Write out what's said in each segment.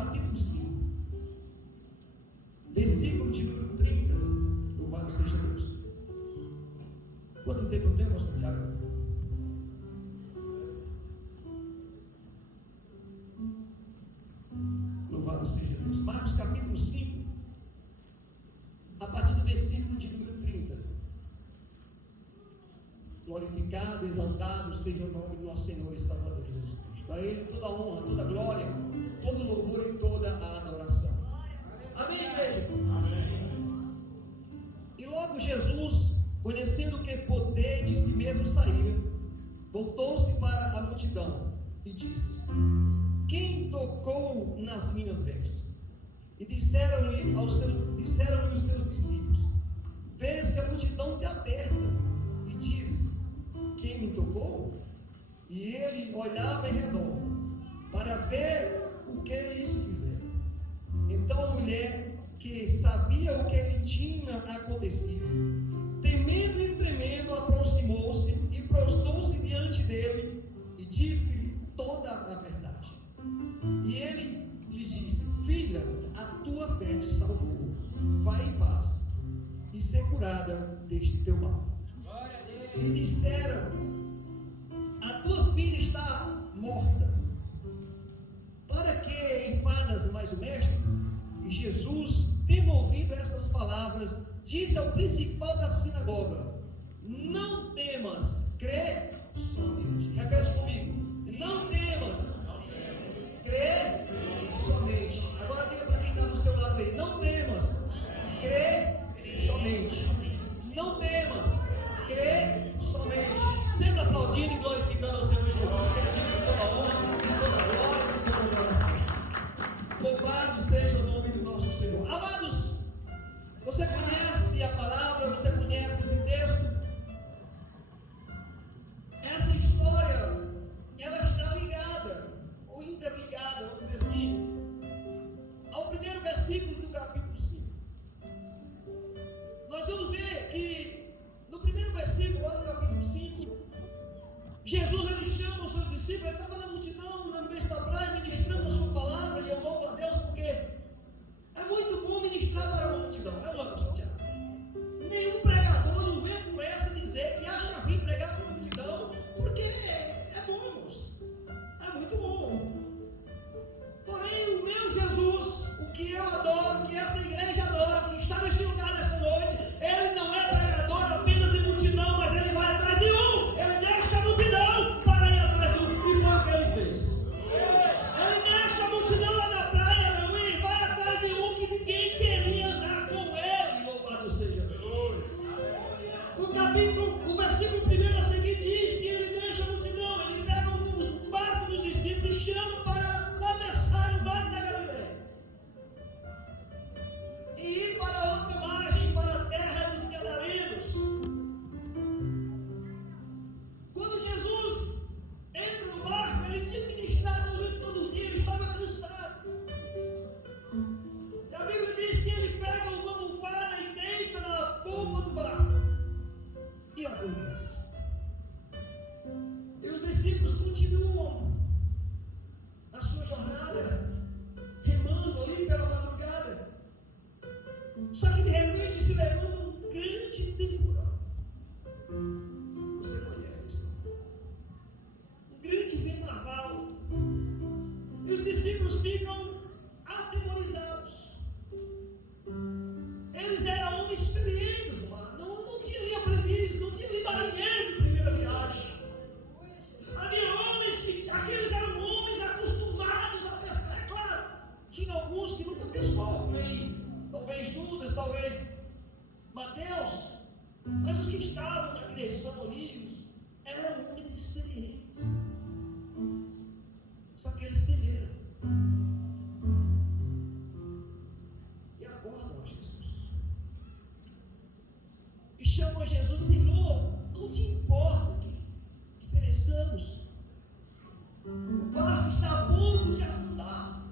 capítulo 5, versículo de número 30. Louvado seja Deus. Quanto tempo eu tenho, pastor Tiago? Louvado seja Deus. Marcos capítulo 5, a partir do versículo de número 30. Glorificado, exaltado seja o nome do nosso Senhor e Salvador Jesus Cristo. A Ele toda a honra, toda a glória, todo louvor e toda a adoração. Amém, igreja? Amém. E logo Jesus, conhecendo que poder de si mesmo saíra, voltou-se para a multidão e disse: quem tocou nas minhas vestes? E disseram-lhe os seus discípulos: vês que a multidão te aperta, e dizes: quem me tocou? E ele olhava em redor para ver o que isso fizeram. Então a mulher, que sabia o que lhe tinha acontecido, temendo e tremendo, aproximou-se e prostrou-se diante dele e disse-lhe toda a verdade. E ele lhe disse: filha, a tua fé te salvou, vai em paz e ser curada deste teu mal. E disseram: a tua filha está morta, para que enfadas mais o mestre? E Jesus, tendo ouvido essas palavras, disse ao principal da sinagoga: não temas, crê somente. Repete comigo: não temas, crê somente. Agora diga para quem está do seu lado aí: não temas, crê somente. Não temas, crê somente. Sendo aplaudindo e glorificando ao Senhor Jesus, que é digno de toda honra, de toda glória, de toda adoração. Louvado seja o nome do nosso Senhor. Amados, você conhece a palavra, você conhece esse texto? Essa história, ela está ligada, ou interligada, vamos dizer assim, ao primeiro versículo do capítulo 5. Nós vamos ver que no primeiro versículo, lá no capítulo 5, Jesus, ele chama os seus discípulos. Ele estava na multidão, na beira da praia, ministrando a sua palavra, e eu louvo a Deus, porque é muito bom ministrar para a multidão. É louco, pastor Tiago. Nenhum pregador não vem com essa dizer que acha vir pregar para a multidão, porque é bom, irmãos. É muito bom. Porém, o meu Jesus, o que eu adoro, que essa igreja adora, que está neste lugar nesta noite, ele não é pregador apenas de multidão, mas ele vai atrás de um. Ele deixa a multidão para ir atrás de um. E foi o que ele fez. Ele deixa a multidão lá na praia, não, e vai atrás de um que ninguém queria andar com ele. Louvado seja Deus. O versículo 1 a seguir diz que ele deixa a multidão, ele pega um barco dos discípulos e chama para começar o barco da Galileia e ir para outra margem, para a terra dos Gadarenos. Quando Jesus entra no barco, ele tinha ministrado durante todo o dia, ele estava cansado. E a Bíblia diz que ele pega uma almofada e deita na polpa do barco e adormece. E os discípulos continuam a sua jornada, remando ali pela madrugada. Só que de repente se levanta um grande temporal. Você conhece isso? Um grande vendaval. E os discípulos ficam atemorizados. Eles eram homens experientes no mar. Não tinha ali aprendiz, não tinha ali marinheiro de primeira viagem. Havia homens que, aqueles eram homens acostumados a pescar. É claro, tinha alguns que nunca pescou, talvez Judas, talvez Mateus, mas os que estavam na direção ali eram homens experientes. Só que eles temeram e acordam a Jesus e chamam a Jesus: Senhor, não te importa que pereçamos? O barco está a ponto de afundar.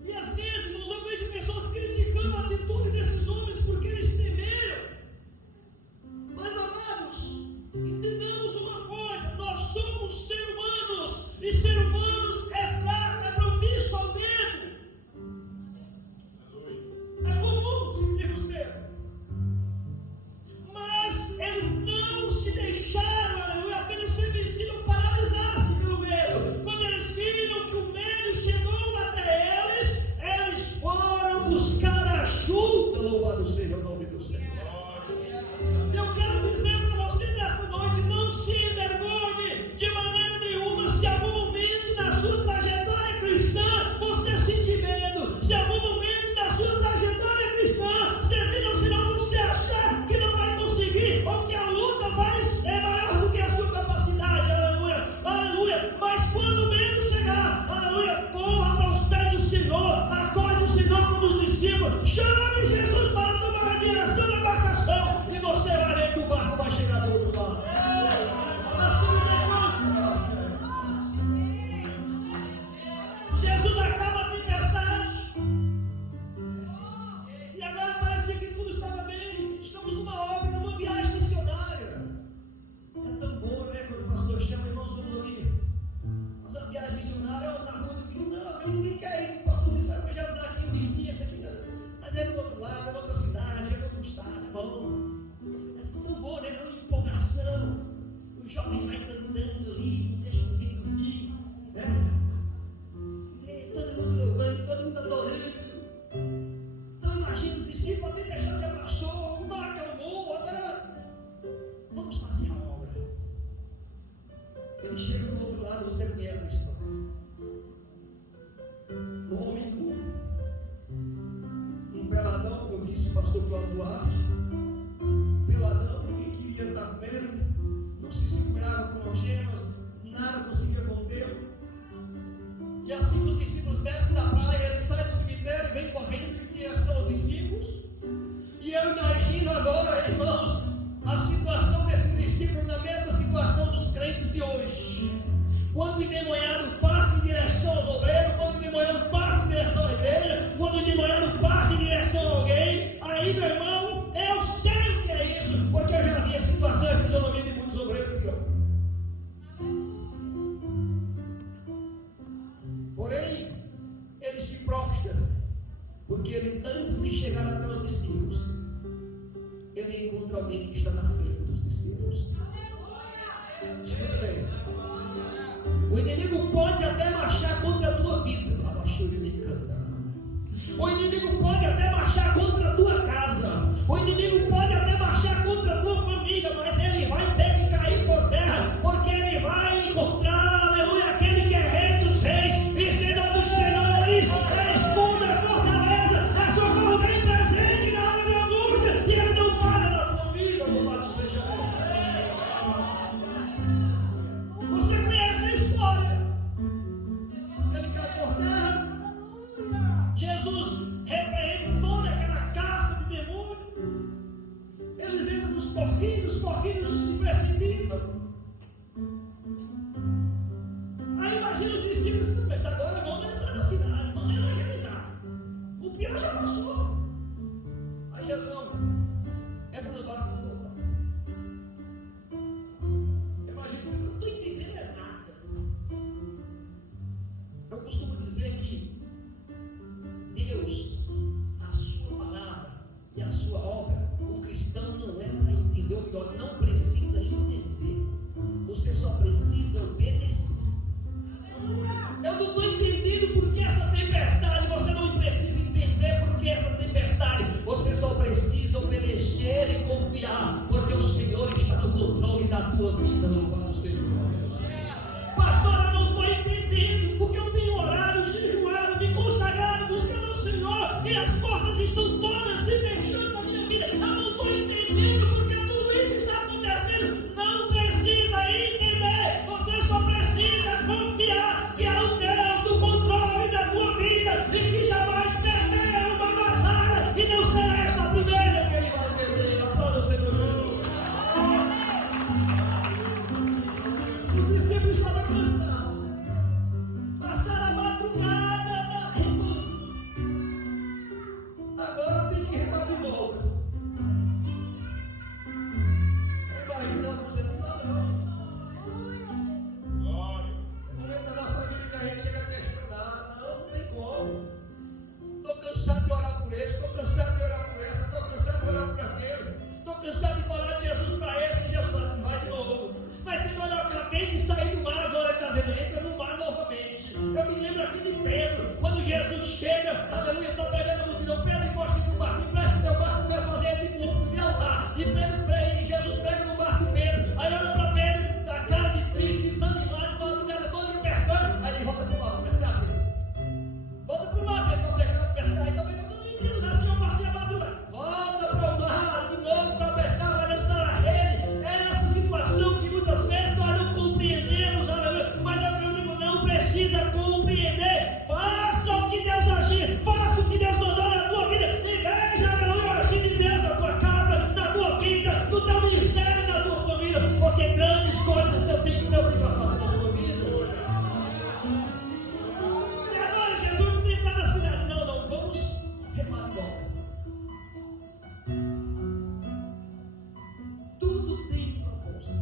E às vezes, irmãos, eu vejo pessoas criticando a atitude desses homens porque eles temeram. chega do outro lado, você conhece a história. Um homem nu, um peladão, como disse o pastor Cláudio Duarte, peladão, ninguém queria estar com ele, não se segurava com algemas, nada conseguia contê-lo. E assim que os discípulos descem da praia, ele sai do cemitério, vem correndo em direção aos discípulos. E eu imagino agora, irmãos, a situação desses discípulos na mesma situação dos crentes de hoje. Quando o endemoniado parte em direção aos obreiros, quando o endemoniado parte em direção à igreja, quando o endemoniado parte em direção a alguém, aí, meu irmão, eu sei o que é isso, porque eu já vi a situação e a fisionomia de muitos obreiros pior. Porém, ele se prostra, porque ele, antes de chegar até os discípulos, ele encontra alguém que está na frente dos discípulos. Escuta bem. O inimigo pode até marchar contra a tua vida. O inimigo pode até marchar contra a tua casa. O inimigo pode até marchar contra a tua família. Mas ele vai ter que cair por terra, porque ele vai encontrar, aleluia, aquele que é rei dos reis e senhor dos senhores. Ele esconde a fortaleza, é socorro bem presente na hora da angústia, e ele não para na tua vida. Louvado seja ele. Você conhece a história? Ele cai por terra. Jesus repreende toda aquela casta de demônio. Eles entram nos porquinhos, os porquinhos se precipitam. Aí imagina os discípulos, mas agora vamos entrar na cidade, vamos evangelizar. O pior já passou. Aí Jesus, não, entra no barco, vamos voltar. Imagina, você não estou entendendo nada. Eu costumo dizer que Deus, a sua palavra e a sua obra, o cristão não é para entender, ou melhor, não precisa entender. Você só precisa obedecer. Eu não estou entendendo por que essa tempestade. Você não precisa entender por que essa tempestade. Você só precisa obedecer e confiar, porque o Senhor está no controle da tua vida. Louvado seja o nome do Senhor. Pastor, eu não estou entendendo, porque eu tenho orado, jejuado, me consagrado, buscando o Senhor, e as portas estão todas se fechando na minha vida. Eu não estou entendendo porque tudo isso está acontecendo. Não precisa entender, você só precisa confiar que há um Deus do controle da tua vida e que jamais perderá uma batalha, e não será essa a primeira que ele vai perder. Aplauda o Senhor Jesus. Os discípulos estavam cansados, passaram a madrugada, agora tem que remar de volta. Imagina você, não dá não. No momento da nossa vida que a gente chega a questionar, não tem como. Estou cansado de orar por esse, estou cansado de orar por essa, estou cansado de orar por aquele, estou cansado de falar de Jesus para esse, Jesus vai de novo. Mas Senhor, eu acabei de sair do mar, agora ele está dizendo, entra no mar novamente. Eu me lembro aqui de Pedro, quando Jesus chega, aleluia, está pregando a multidão, Pedro encosta no barco, me presta o teu barco, eu quero fazer ele de público, de altar. E Pedro prega, e Jesus prega no barco de Pedro. Aí olha para Pedro, a cara de triste, desanimado, de madrugada toda de pescando. Aí ele volta para o mar para pescar, Pedro. Volta para o mar, Pedro, para pegar, para pescar. Aí também eu não entendo nada, senhor, passei a madrugada. Volta para o mar, de novo para pescar, vai lançar a rede. É essa situação que muitas vezes nós não compreendemos, aleluia. Mas eu digo, não precisa compreender. Faça o que Deus agir, faça o que Deus mandou na tua vida. E veja, aleluia, agir de Deus na tua casa, na tua vida, no teu ministério, na tua família. Porque grandes coisas Deus tem para fazer na sua vida. E agora Jesus não tem para na cidade. Não, vamos remar de volta. Tudo tem um propósito.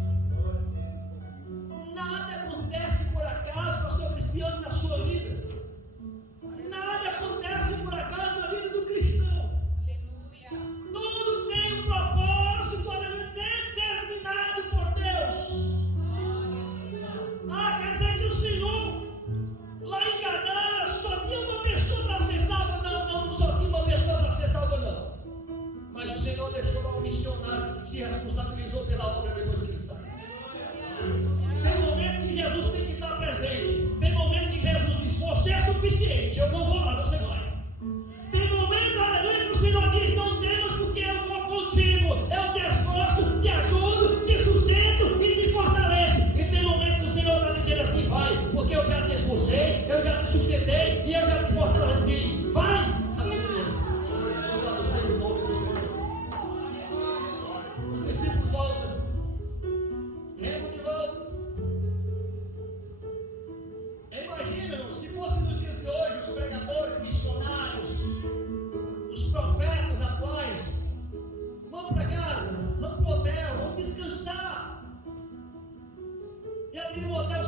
Nada acontece por acaso, pastor Cristiano, na sua vida. Nada acontece por acaso na vida do cristão. Tudo tem um propósito, determinado por Deus. Quer dizer que o Senhor, lá em Canaã, só tinha uma pessoa para ser salva? Não só tinha uma pessoa para ser salva, não. Mas o Senhor deixou lá um missionário que se responsabilizou pela obra depois que ele saiu. Tem um momento que Jesus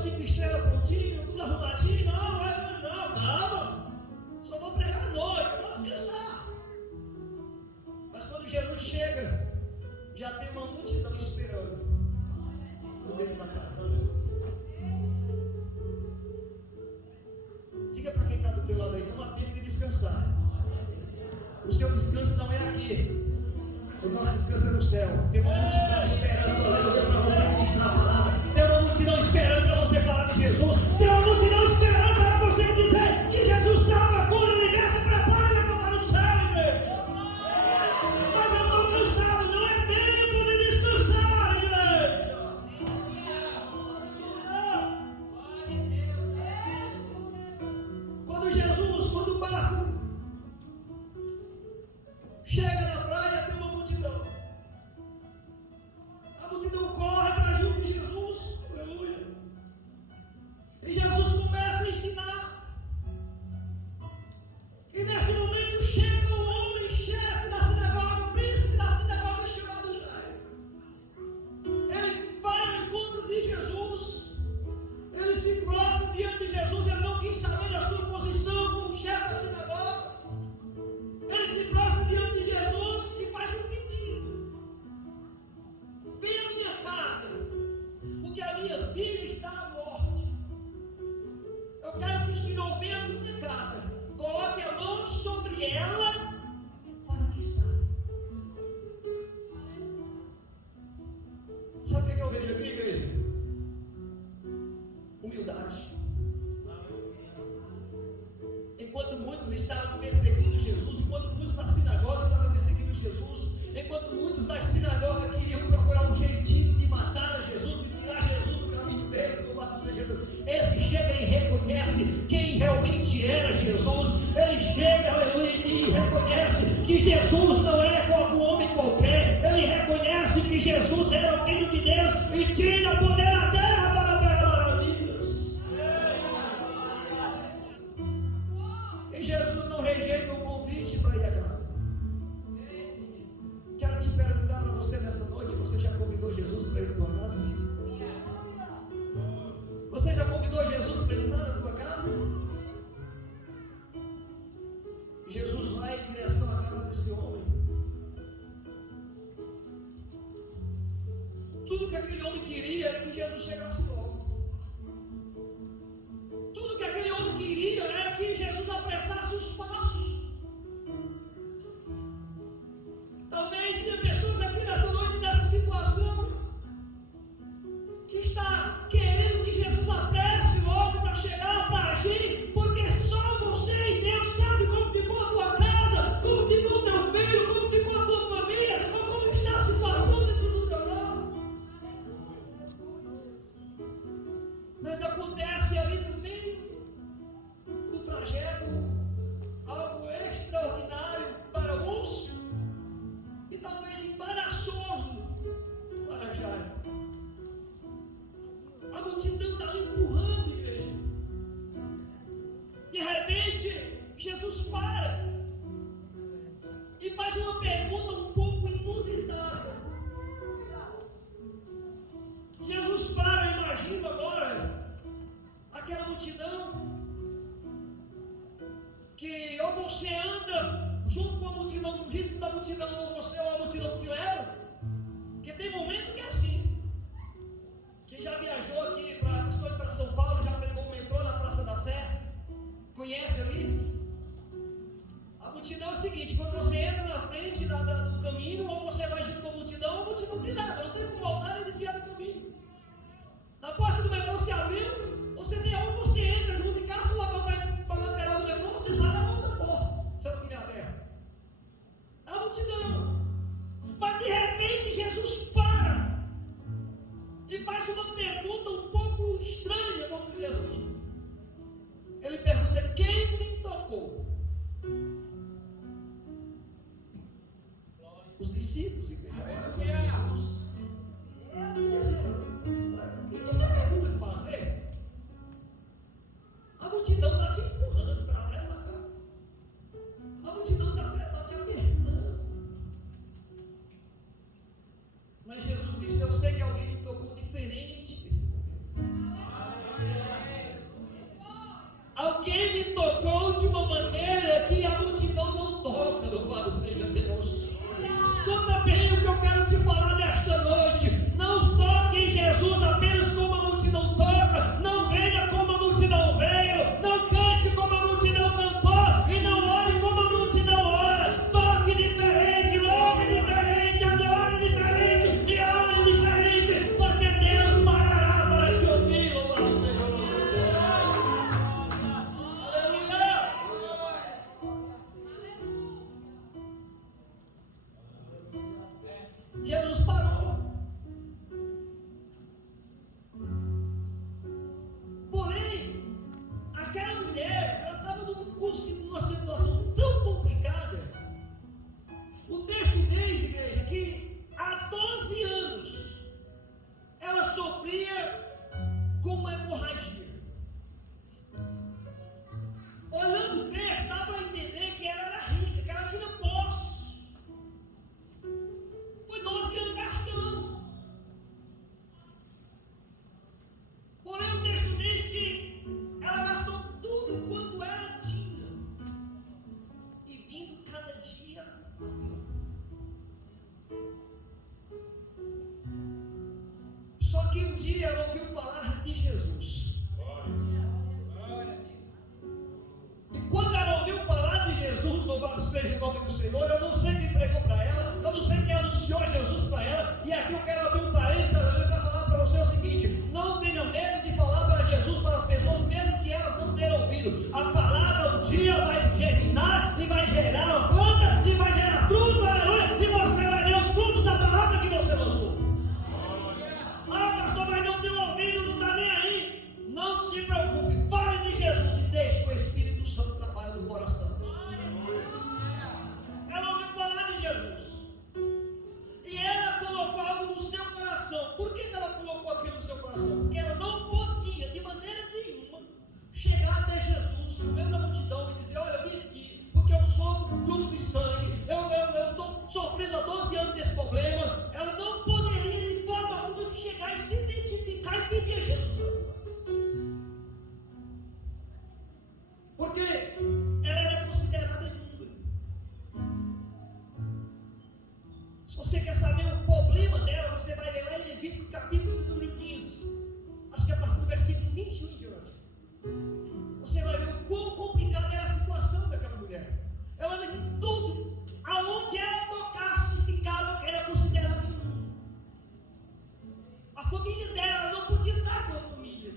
5 estrelas prontinho, tudo arrumadinho. Não, calma. Só vou pregar à noite, eu vou descansar. Mas quando Jesus chega, já tem uma multidão esperando. No meio da casa. Diga para quem está do teu lado aí, não há tempo de descansar. O seu descanso não é aqui. O nosso descanso é no céu. Tem uma multidão esperando, aleluia, para você ministrar a palavra. Tem uma multidão esperando para você falar de Jesus. Tem uma multidão esperando para você dizer que Jesus salva, cura, liberta, prepara e leva para o céu, igreja. Mas eu estou cansado, não é tempo de descansar, igreja. Quando o barco chega na praia, tem uma multidão. A multidão corre para junto de Jesus. Aleluia. E Jesus começa a ensinar. E nesse momento chega um homem chefe da sinagoga, o príncipe da sinagoga chamado Jairo. Ele vai ao encontro de Jesus. Ele se prostra diante de Jesus. Ele não quis saber da sua posição como chefe da sinagoga. Ele se prostra diante de Jesus e faz um pedido. Venha à minha casa, porque a minha filha está à morte. Eu quero que o Senhor venha à minha casa, coloque a mão sobre ela para que saia. Sabe o que eu vejo aqui, igreja? Humildade. Enquanto muitos estavam perseguindo Jesus, enquanto muitos na sinagoga estavam perseguindo Jesus, enquanto muitos das sinagogas queriam procurar um jeitinho de matar a Jesus, de tirar Jesus do caminho dele, do lado de Jesus, esse chega e reconhece quem realmente era Jesus. Ele chega, aleluia, e reconhece que Jesus não era como um homem qualquer. Ele reconhece que Jesus era o Filho de Deus e tinha poder na terra para operar maravilhas. E Jesus não rejeita o convite para ir à casa. Quero te perguntar para você nesta noite: você já convidou Jesus para ir à tua casa? Você já convidou Jesus para entrar na tua casa? Jesus vai em direção à casa desse homem. Tudo que aquele homem queria era que Jesus chegasse logo. Tudo que aquele homem queria era que Jesus apressasse os passos. Talvez tenha pessoas aqui nessa noite, nessa situação, que está querendo que Jesus apresse logo para chegar, para agir, porque só você e Deus sabe como ficou a tua casa, como ficou o teu filho, como ficou a tua família, ou como está a situação dentro do teu lar. Mas acontece ali no meio do trajeto algo extraordinário para uns e talvez embaraçoso para Jairo. A multidão está ali empurrando, igreja. De repente, Jesus para e faz uma pergunta um pouco inusitada. Jesus para, imagina agora, aquela multidão que ou você anda junto com a multidão, no ritmo da multidão, ou você ou a multidão te leva. Porque tem momento que é assim. Quem já viajou aqui para São Paulo, já pegou o metrô na Praça da Sé, conhece ali? A multidão é o seguinte: quando você entra na frente do caminho, ou você vai junto com a multidão te leva, não tem como voltar e desviar do caminho. Na porta do metrô se abriu, você tem ou você entra junto e caça lá para a lateral do metrô, você sai na mão da porta, se não tiver aberto. É a multidão. Mas de repente Jesus para e faz uma pergunta um pouco alguém me tocou de uma maneira que a multidão não toca, louvado seja Deus. Escuta bem o que eu quero te falar nesta noite. Não toque em Jesus apenas como a multidão toca. Não venha como a multidão veio. Não cante como a multidão cantou. E não ore como a multidão ora. Toque diferente, louve diferente, adore diferente e ore diferente. Porque Deus parará para te ouvir, louvado seja Deus. Aleluia. Jesus parou. Porém, aquela mulher, ela estava numa situação tão complicada. O texto diz, igreja, que há 12 anos ela sofria com uma hemorragia. Olhando o texto, dava a entender que ela era rica, que ela tinha posses. Foi 12 anos gastando. Porém, o texto diz que ela gastou tudo quanto ela tinha. E vindo cada dia pior. Só que um dia ela ouviu falar de Jesus. E quando ela ouviu falar de Jesus, louvado seja o nome do Senhor, eu não sei quem pregou para ela, eu não sei quem anunciou Jesus para ela, e aqui eu quero abrir um parênteses para falar para você o seguinte: não tenha medo de falar para Jesus para as pessoas, mesmo que elas não tenham ouvido. A palavra um dia vai germinar e vai gerar uma planta e vai gerar fruto, aleluia, e você vai ver os frutos da palavra que você lançou. Ah, pastor, mas não tem ouvido, não está nem aí. Não se preocupe, fale de Jesus e deixe que o Espírito Santo trabalhe no coração. Ela ouviu falar de Jesus e ela colocou algo no seu coração. Por que ela colocou aquilo no seu coração? Porque ela não podia de maneira nenhuma chegar até Jesus no meio da multidão e dizer: olha, eu vim aqui porque eu sofro com fluxo de sangue, eu estou sofrendo há 12 anos desse problema. Ela não poderia de forma alguma chegar e se identificar e pedir a Jesus, porque ela era considerada imunda. Se você quer saber o problema dela, você vai ler lá em Levítico capítulo número 15, acho que é a partir do versículo 21 em diante. Você vai ver o quão complicada era a situação daquela mulher. Ela vai de tudo, aonde ela tocasse, ficava, era considerada imunda. A família dela não podia estar com a família.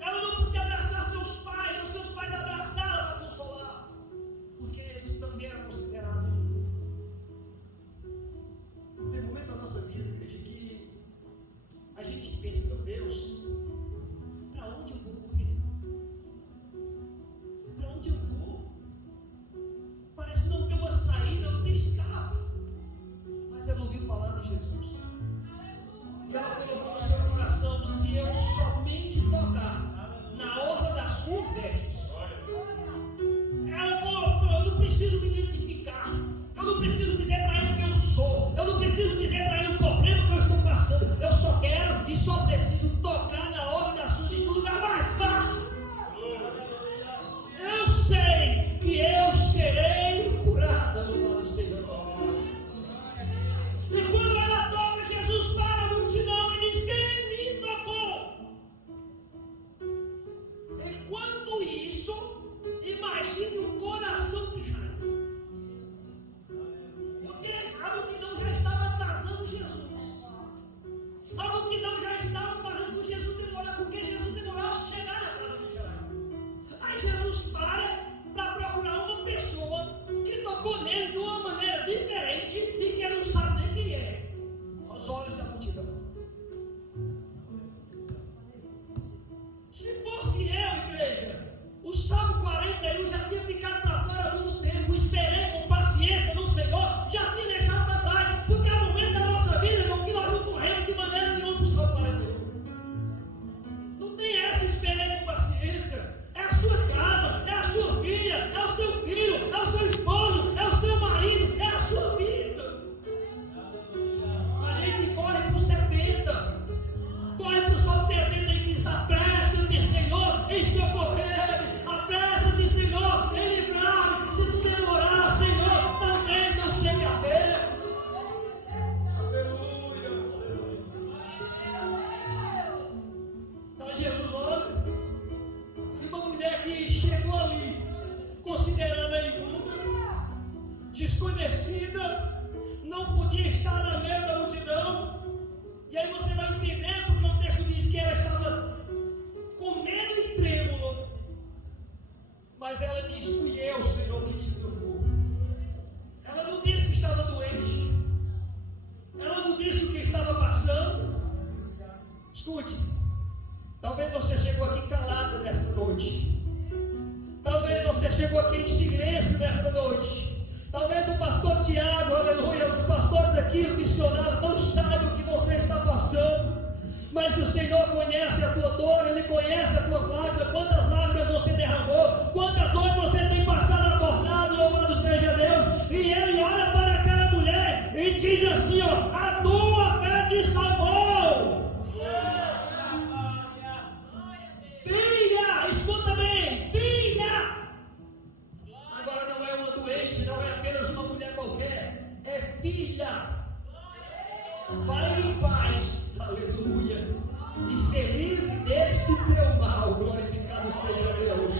Ela não podia abraçar seus pais, ou seus pais abraçaram para consolar, porque eles também eram considerados. Tem um momento da nossa vida, igreja, que a gente pensa: meu Deus, para onde eu vou correr? Para onde eu vou? Parece não ter uma saída, não tem escape. Mas ela ouviu falar de Jesus. E ela colocou no seu coração: se eu somente tocar na orla das suas vestes. Ela colocou: eu não preciso me identificar, eu não preciso dizer para ele quem eu sou, eu não preciso dizer para ele o problema que eu estou passando, eu só quero e só preciso tocar na orla das suas vestes, no lugar mais fácil. Eu sei que eu serei curada, louvado seja Deus. E quando ela toca, Jesus para a multidão e diz: quem me tocou? Enquanto isso, imagine o coração de Jairo, porque a multidão já estava atrasando Jesus. A multidão já estava fazendo com Jesus demorar, porque Jesus demorasse a chegar na casa de Jairo. Aí Jesus para procurar uma pessoa que tocou nele de uma maneira diferente e que ele não sabe nem quem é, aos olhos da multidão. Se fosse eu, igreja, o Salmo 41 já tinha ficado para fora há muito tempo. Esperei com paciência no Senhor, já tinha deixado para trás, porque é o momento da nossa vida, irmão, que nós não corremos de maneira nenhuma para o Salmo 41. Não tem essa, esperei com paciência. É a sua casa, é a sua filha, é o seu filho, é o seu esposo, é o seu marido, é a sua vida. A gente corre para o 70, corre para o Salmo 70 e diz: apressa-te, Senhor, em socorrer. vida, não podia estar no meio da multidão. E aí você vai entender porque o texto diz que ela estava com medo e trêmulo. Mas ela diz: fui eu, Senhor, que te tocou. Ela não disse que estava doente. Ela não disse o que estava passando. Escute, talvez você chegou aqui calado nesta noite. Talvez você chegou aqui em silêncio nesta noite. Talvez o pastor Tiago, aleluia, os pastores aqui, os missionários, não sabem o que você está passando. Mas o Senhor conhece a tua dor, Ele conhece as tuas lágrimas, quantas lágrimas você derramou, quantas noites você tem passado acordado, louvado seja Deus. E Ele olha para aquela mulher e diz assim: ó, a tua fé te salvou. Filha, escuta bem, filha. Agora não é uma doente, não é apenas uma mulher qualquer, é filha. Vai em paz, aleluia, e ser livre deste teu mal. Glorificado seja Deus.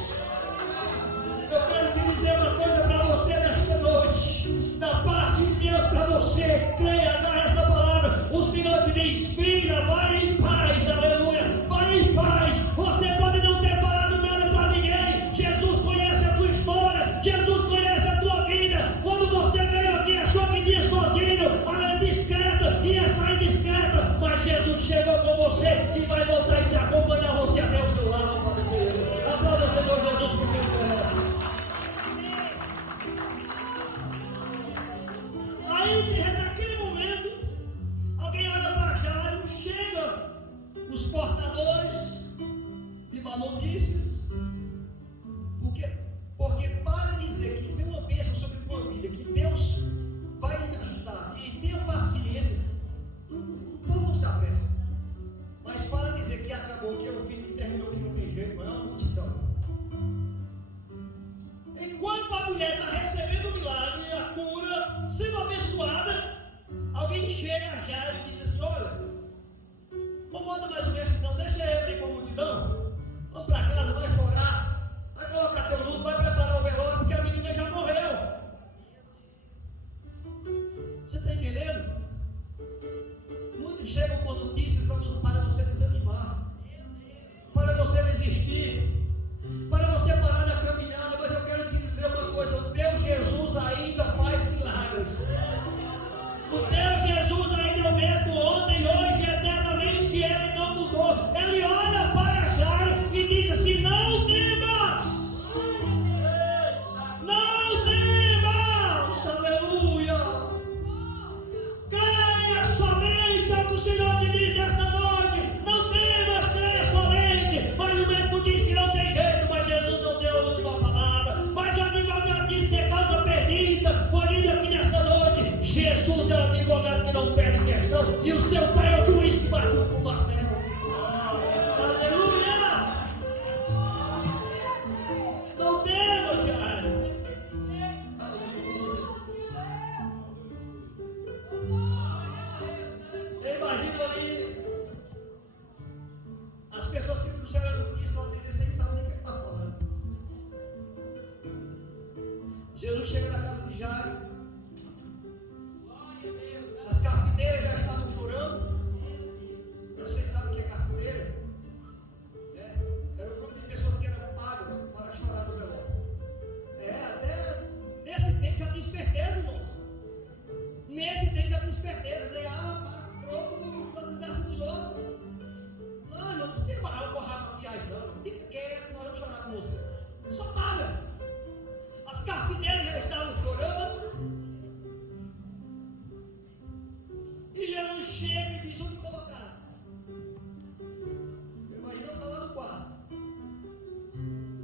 Eu quero te dizer uma coisa para você nesta noite, da parte de Deus para você. Creia, agarra essa palavra. O Senhor te diz: filha, vai em paz, aleluia, vai em paz. Você pode não ter falado nada para ninguém. Jesus conhece a tua história, Jesus conhece a tua vida. Quando você veio aqui, achou que ia sozinho, ela discreta, ia sair discreta, mas Jesus chegou com você e vai voltar e te acompanhar você até o seu lado. Aplauda o Senhor Jesus porque Ele merece. Aí, naquele momento, alguém olha para Jairo, chega os portadores de maldições, porque para dizer que vem uma bênção sobre a tua vida, que Deus vai lhe ajudar, que tenha paciência, o povo não se apressa. Mas para dizer que acabou, que é o fim, que terminou, que não tem jeito, é uma multidão. Enquanto a mulher está recebendo o milagre, a cura, sendo abençoada, alguém chega a Jairo e diz assim: olha, incomoda mais o mestre, não, deixa ele aí com a multidão, vamos para casa, vai chorar, vai colocar teu luto, vai preparar o velório, porque a menina já morreu. Você está entendendo? Muitos chegam com notícias para você desanimar, para você desistir, para você parar na caminhada. Mas eu quero te dizer uma coisa: o teu Jesus ainda faz milagres. O teu Jesus ainda é o mesmo ontem, hoje, eternamente. Ele não mudou. Ele olha para Jairo e diz assim: não temas, não temas, aleluia. Creia somente, é o que o Senhor te diz nesta noite. Não temas, creia somente. Mas o médico diz que não tem jeito, mas Jesus não deu a última palavra. Mas o advogado diz que é causa perdida. Por isso aqui nessa noite, Jesus é o advogado que não perde questão, e o seu pai é o juiz que bateu com o martelo. Aleluia! Não temas, cara. Eu imagino ali as pessoas que trouxeram a notícia, vão dizer sem saber o que está falando. Jesus chega na casa de Jairo. As carpideiras já estavam chorando. Vocês sabem o que é carpideira? Era um grupo de pessoas que eram pagas para chorar no velório. Até nesse tempo já tinha esperteza, irmãos. Nesse tempo já tinha esperteza. Troco da desgraça dos outros. Não precisa barrar uma maquiagem, não. Fica quieto, nós vamos chorar com você. Só paga. As carpideiras já estavam chorando. E Jesus chega e diz: onde colocar? Imagina, está lá no quarto.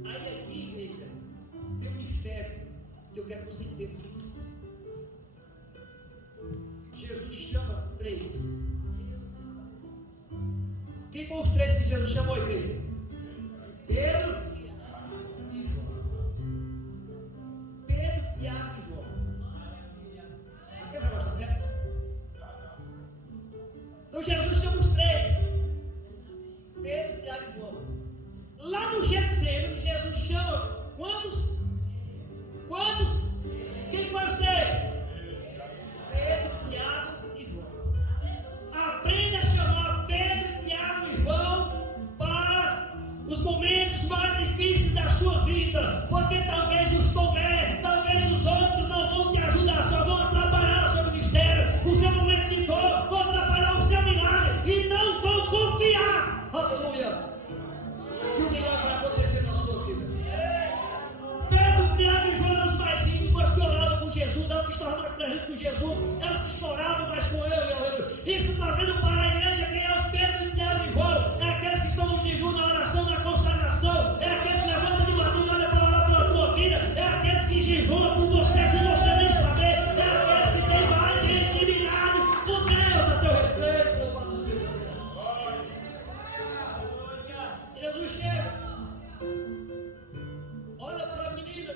Aí aqui, igreja, tem um mistério que eu quero que você entenda. Jesus chama 3. Quem foram os 3 que Jesus chamou, igreja? Pedro e João. Pedro, Tiago e João. Aquele negócio está certo? Então Jesus chama os 3. Pedro, Tiago e João. Lá no Getsemane, Jesus chama quantos? Quantos? Quem foi os 3? vida, porque talvez os Tomé, talvez os outros não vão te ajudar, só vão atrapalhar o seu ministério, o seu momento de dor, vão atrapalhar o seu milagre e não vão confiar, aleluia, que o milagre vai acontecer na sua vida. Pedro, Tiago e João eram os mais íntimos que oravam com Jesus, eram os que estavam mais presentes com Jesus, eram os que choravam mais com ele, aleluia. Isso trazendo para a igreja quem é os Pedro, Tiago e João, é aqueles que estão no jejum, na oração, na consagração, é aqueles que levantam de madrugada para orar pela tua vida, é aqueles que jejuam por você sem você nem saber, é aqueles que têm mais intimidade com Deus a teu respeito, louvado seja Deus. Jesus chega, olha para a menina,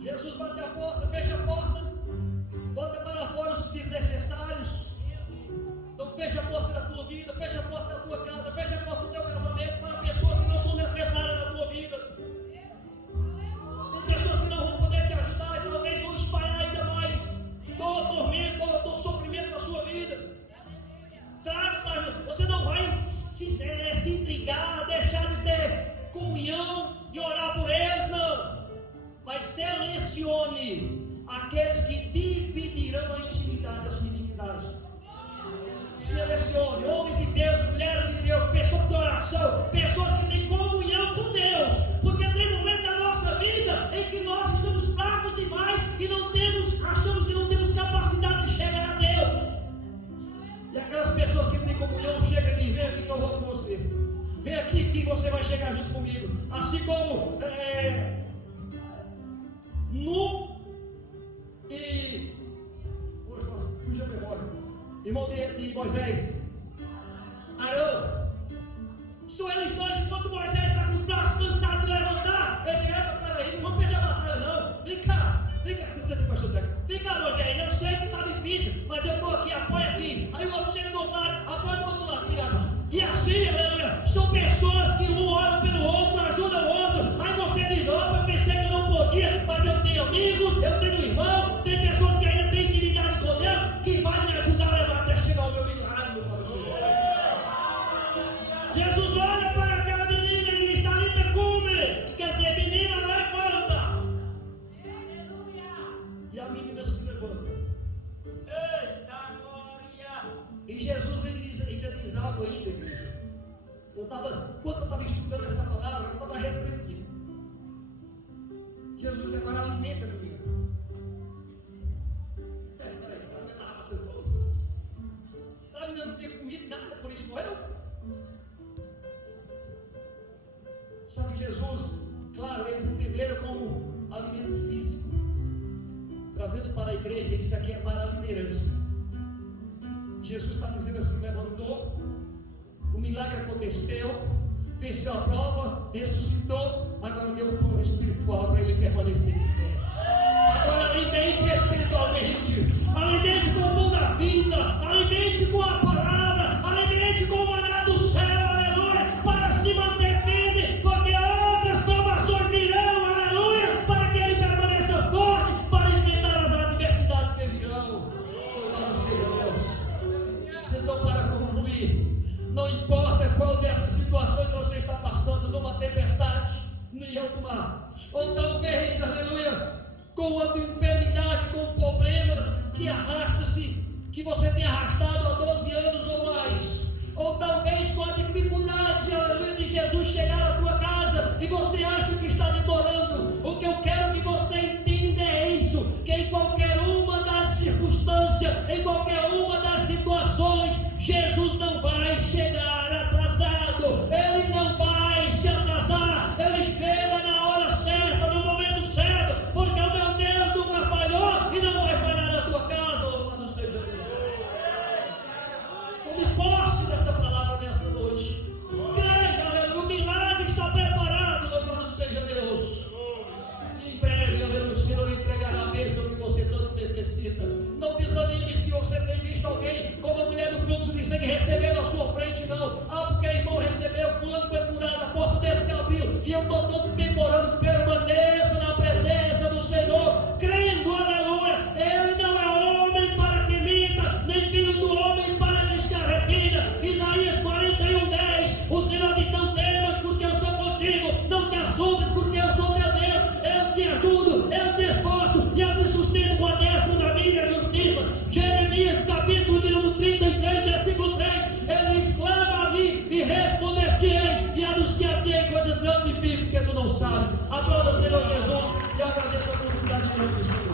Jesus bate a porta, fecha a porta, bota para fora os desnecessários. Então fecha a porta da tua vida, fecha a porta da tua casa, fecha a porta do teu casamento para pessoas que não são necessárias na tua vida. Tem pessoas que não vão poder te ajudar e talvez vão espalhar ainda mais dor, tormento, dor, sofrimento na sua vida. Você não vai se intrigar, deixar de ter comunhão, de orar por eles, não. Mas selecione aqueles que dividirão a intimidade, a sua intimidade. Selecione homens de Deus, mulheres de Deus, pessoas de oração, pessoas que têm comunhão com Deus, porque tem momentos da nossa vida em que nós estamos fracos demais e achamos que não temos capacidade de chegar a Deus. E aquelas pessoas que têm comunhão chegam e dizem: vem aqui que eu vou com você, vem aqui que você vai chegar junto comigo. Assim como fugiu a memória, irmão de Moisés, Arão, são eles dois, enquanto Moisés está com os braços cansados de levantar, ele disse: peraí, não vamos perder a batalha não, vem cá, não sei se você vai. Vem cá, Moisés, eu sei que está difícil, mas eu estou aqui, apoia aqui. Aí o outro chega do outro lado, apoia do outro lado, obrigado. E assim, aleluia, são pessoas que um ora pelo outro, ajudam o outro. Aí você diz: eu pensei que eu não podia, mas eu tenho amigos, eu tenho irmão, tem pessoas que ainda têm intimidade com Deus, que vai me ajudar a levar até chegar ao meu milagre, meu Senhor. Jesus olha para aquela menina e diz: Talita cume, quer dizer, menina, levanta. E a menina se levanta. Eita glória! E Jesus ainda diz algo ainda, igreja. Quando eu estava estudando essa palavra, eu estava refletindo. Jesus agora alimenta a menina. Peraí, ela não estava passando fome. A menina não tinha comido nada, por isso morreu. Sabe, Jesus, claro, eles entenderam como alimento físico, trazendo para a igreja, isso aqui é para a liderança. Jesus está dizendo assim: levantou, o milagre aconteceu, venceu a prova, ressuscitou, agora deu um pão espiritual para ele permanecer em pé. Agora alimente espiritualmente, alimente com o pão da vida, alimente com a palavra, alimente com o maná do céu, aleluia, para se manter firme, porque outras provações virão, aleluia, para que ele permaneça forte, para enfrentar as adversidades que virão. Louvado seja Deus. Então, para concluir, não importa qual dessas situações que você está passando, numa tempestade, em alto mar, ou talvez, aleluia, com outra enfermidade, com um problema que arrasta-se, que você tem arrastado há 12 anos ou mais, ou talvez com a dificuldade, aleluia, de Jesus chegar à tua casa e você acha que está demorando. O que eu quero que você entenda é isso: que em qualquer uma das circunstâncias, em qualquer uma das situações, Jesus não vai chegar atrasado, ele não vai se atrasar, ele chega na hora certa, no momento certo, porque o meu Deus nunca falhou e não vai falhar na tua casa, louvado seja Deus. Como posse desta palavra nesta noite, sabe. Aplauda o Senhor Jesus e agradeça a oportunidade de nome do Senhor.